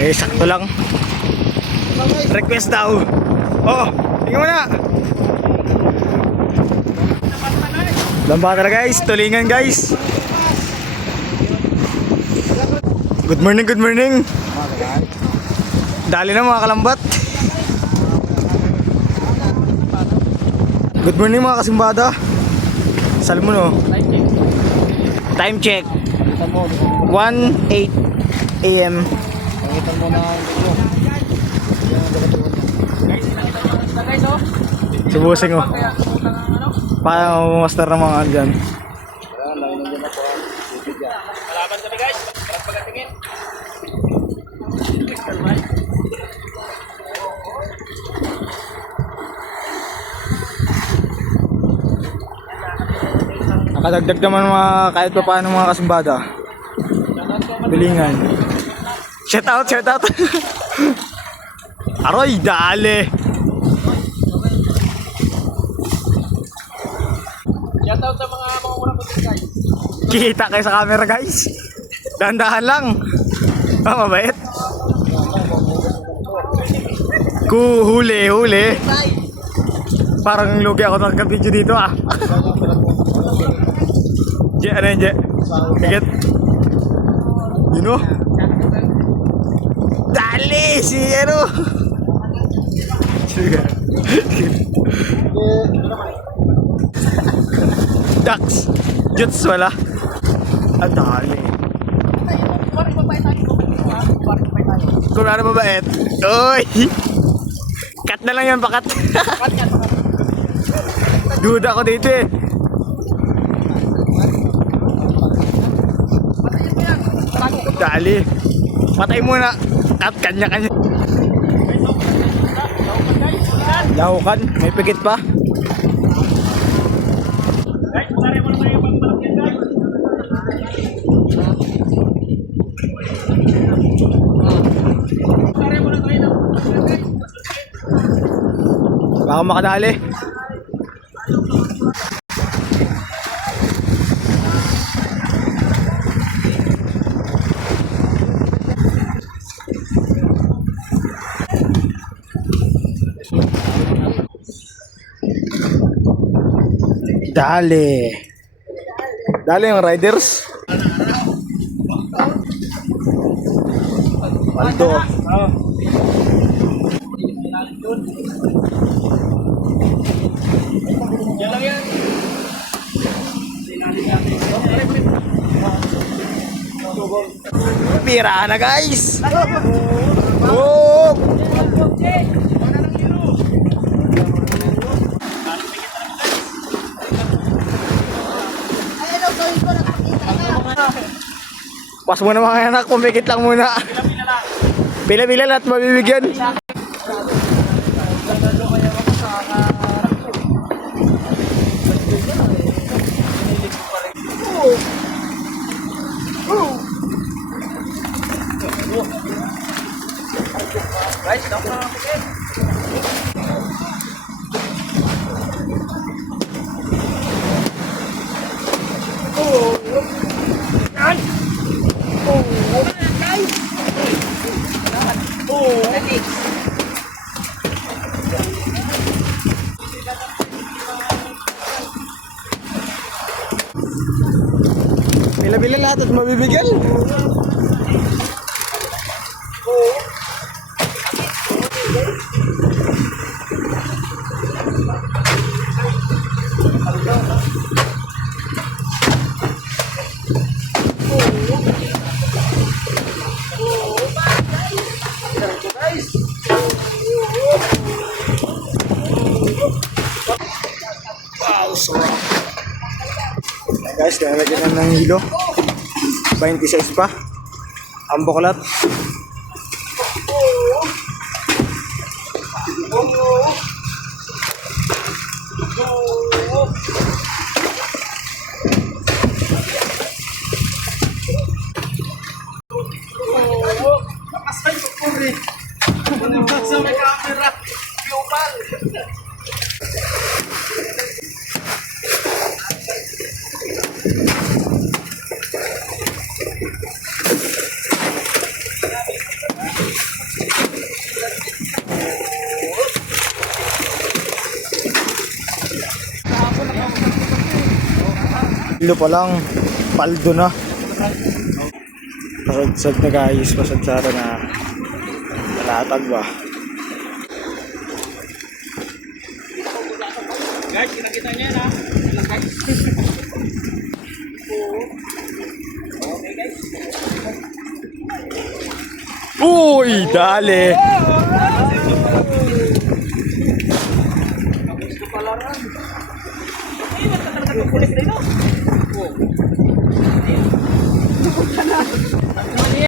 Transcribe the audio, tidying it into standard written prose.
Eh, sakto lang. Request daw. Oh, tingnan mo na. Lambata na guys, tulingan guys. Good morning, good morning. Dali na mga kalambat. Good morning mga kasimbada. Salmo no. Time check. 1:08 AM. Pangitan mo na Subusing oh. Paano master ng mga dyan? Malaban kami guys. Parang pagkatingin. Nakadagdag naman mga kahit pa paano mga kasimbada. Bilingan. Shout out, shout out. Aroy, dali. Shoutout sa mga unang putin guys. Kita kayo sa camera guys. Dahan-dahan lang. Ah, mabait. Huli, huli. Parang lugi ako nagka-video dito ah. Je, ano yun Je? Bigat. You know? Dali! Si ano? Ducks. Juts wala. Ang dali. Kung ano mabait. Uy! Cut na lang yan, pakat. Duda ko dito eh. Dali. Patay muna. At kanya-kanya. Lahukan. May pigit pa. Baka makadali. Dali. Dali yung riders. Aldo. Yan lang yan. Pira na guys. Oh! Pas muna mga anak, pumikit lang muna. Pila-pila lahat mabibigyan. Guys, dapat na natin. Pila-pila lahat at mabibigyan. Wow, sarap. Guys, lalagyan na ng hilo. 26 pa. Ang buklat. Nakasay ko po rin. Sa may camera. Piyopal. Kilo pa lang, paldo na. Pasadsad na guys, pasadsara na. Talatag ba? Guys, kita niya na. Ilang guys? Okay guys. Uy, dali! Gusto pala rin. Ay, magtatanggap ng kulit rin, no?